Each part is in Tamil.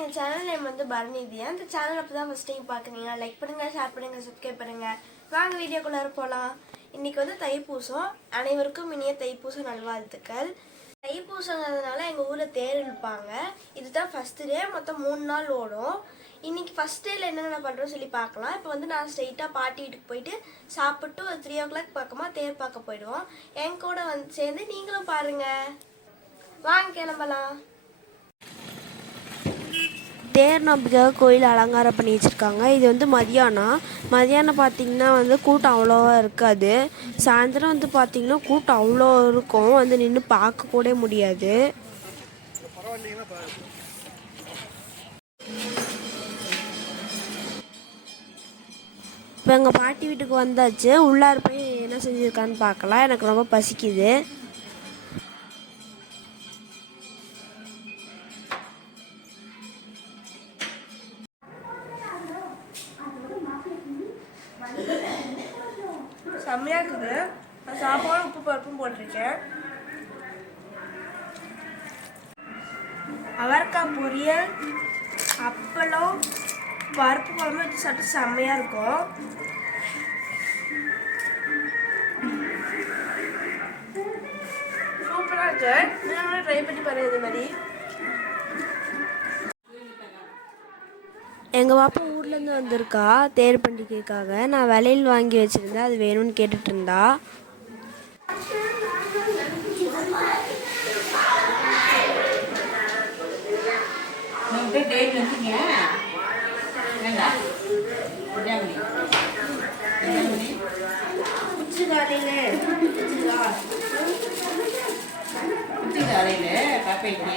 எங்கள் சேனல் நேம் வந்து பரணிதியா இந்த சேனல் அப்போ தான் ஃபஸ்ட் டைம் பார்க்குறீங்க லைக் பண்ணுங்கள் ஷேர் பண்ணுங்கள் சப்ஸ்கிரைப் பண்ணுங்கள் வாங்க வீடியோக்குள்ளார போகலாம் இன்றைக்கி வந்து தைப்பூசம். அனைவருக்கும் இனிய தைப்பூசம் நல்வாழ்த்துக்கள். தைப்பூசங்கிறதுனால எங்கள் ஊரில் தேர் இழுப்பாங்க. இதுதான் ஃபஸ்ட்டு டே மொத்தம் மூணு நாள் ஓடும். இன்றைக்கி ஃபஸ்ட் டேயில் என்னென்ன பண்ணுறோம்னு சொல்லி பார்க்கலாம் இப்போ வந்து நான் ஸ்ட்ரெயிட்டாக பாட்டி வீட்டுக்கு போயிட்டு சாப்பிட்டு ஒரு த்ரீ ஓ கிளாக் பக்கமாக தேர் பார்க்க போயிடுவோம். என் கூட வந்து சேர்ந்து நீங்களும் பாருங்கள் வாங்க கிளம்பலாம். தேர் நம்பிக்காக கோயில் அலங்காரம் பண்ணி வச்சுருக்காங்க. இது வந்து மதியானம். மதியானம் பார்த்தீங்கன்னா வந்து கூட்டம் அவ்வளோவா இருக்காது. சாயந்தரம் வந்து பார்த்திங்கன்னா கூட்டம் அவ்வளோ இருக்கும். வந்து நின்று பார்க்க கூட முடியாது. இப்போ எங்கள் பாட்டி வீட்டுக்கு வந்தாச்சு. உள்ளார் போய் என்ன செஞ்சுருக்கான்னு பார்க்கலாம் எனக்கு ரொம்ப பசிக்குது. செம்மையாக நான் சாப்பாடு உப்பு பருப்பும் போட்டிருக்கேன். அவரைக்காய் பொரியல் அப்பளம் பருப்பு குழம்பு வச்சு சாப்பிட்டு செம்மையாக இருக்கும். சூப்பராக இருக்கு. ட்ரை பண்ணி பாருங்க இது மாதிரி. எங்கள் பாப்பா ஊர்லேருந்து வந்திருக்கா தேர் பண்டிகைக்காக. நான் விலையில் வாங்கி வச்சுருந்தேன். அது வேணும்னு கேட்டுட்டு இருந்தா காலையில் அறையில் காப்பைக்கு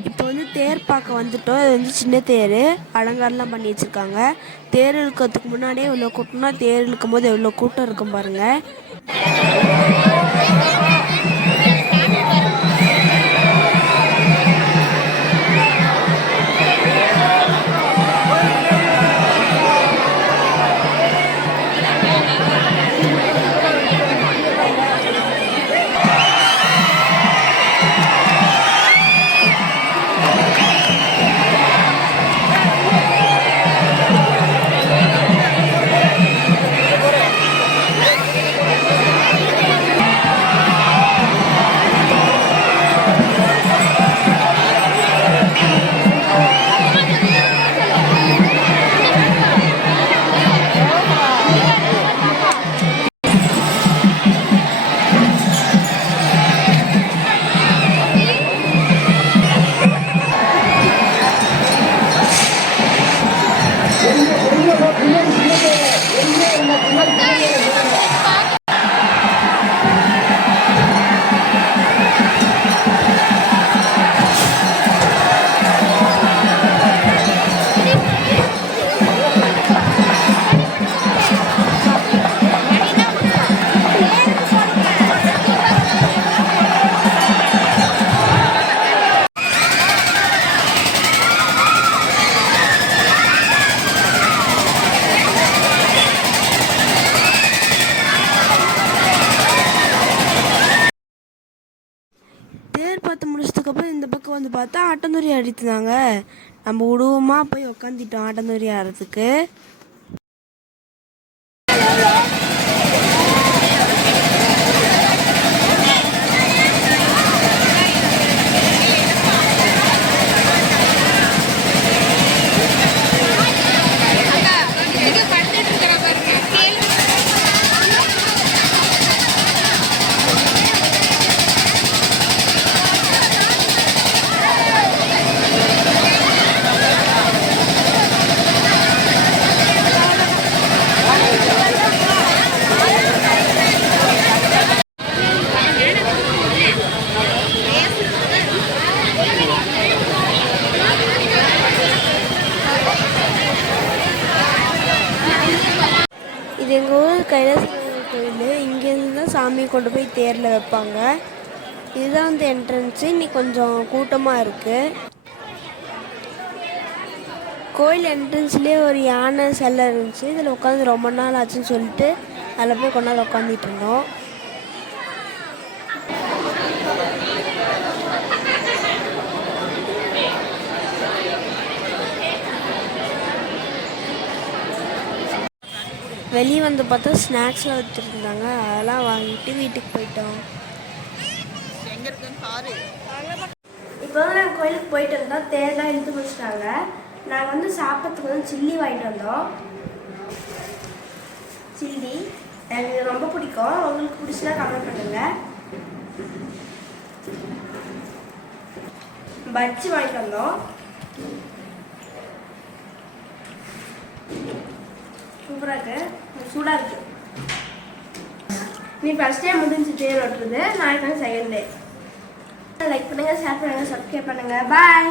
இப்போ வந்து தேர் பார்க்க வந்துட்டோம். இது வந்து சின்ன தேர். அலங்காரம்லாம் பண்ணி வச்சுருக்காங்க. தேர் இழுக்கிறதுக்கு முன்னாடியே இவ்வளோ கூட்டம்னா தேர் இழுக்கும் போது எவ்வளோ கூட்டம் இருக்கும் பாருங்கள் முடிச்சதுக்கப்புறம் இந்த பக்கம் வந்து பார்த்தா ஆட்டந்தூரி அடித்துனாங்க நம்ம உருவமா போய் உக்காந்துட்டோம் ஆட்டந்தூரி ஆடுறதுக்கு சாமி கொண்டு போய் தேரில் வைப்பாங்க. இதுதான் வந்து என்ட்ரன்ஸு இன்னைக்கு கொஞ்சம் கூட்டமாக இருக்குது கோயில் என்ட்ரன்ஸ்லேயே ஒரு யானை செல்ல இருந்துச்சு. இதில் உட்காந்து ரொம்ப நாள் ஆச்சுன்னு சொல்லிட்டு அதில் போய் கொண்டாந்து உட்காந்துட்டு இருந்தோம். வெளியே வந்து பார்த்தா ஸ்நாக்ஸ்லாம் வச்சுருந்தாங்க. அதெல்லாம் வாங்கிட்டு வீட்டுக்கு போயிட்டோம். இப்போ வந்து நாங்கள் கோயிலுக்கு போயிட்டு இருந்தோம் தேர்லாம் இழுத்து முடிச்சிட்டாங்க. நாங்கள் வந்து சாப்பிட்றதுக்கு வந்து சில்லி வாங்கிட்டு வந்தோம். சில்லி எனக்கு ரொம்ப பிடிக்கும். உங்களுக்கு பிடிச்சதா கமெண்ட் பண்ணுங்க. பஜ்ஜி வாங்கிட்டு வந்தோம். சூப்பராக இருக்கு. சூடாக இருக்கு. நீ ஃபஸ்ட் டே முடிஞ்சு தேர் ஓட்டுறது நாளைக்கு வந்து செகண்ட் டே லைக் பண்ணுங்க ஷேர் பண்ணுங்க சப்ஸ்கிரைப் பண்ணுங்க. பாய்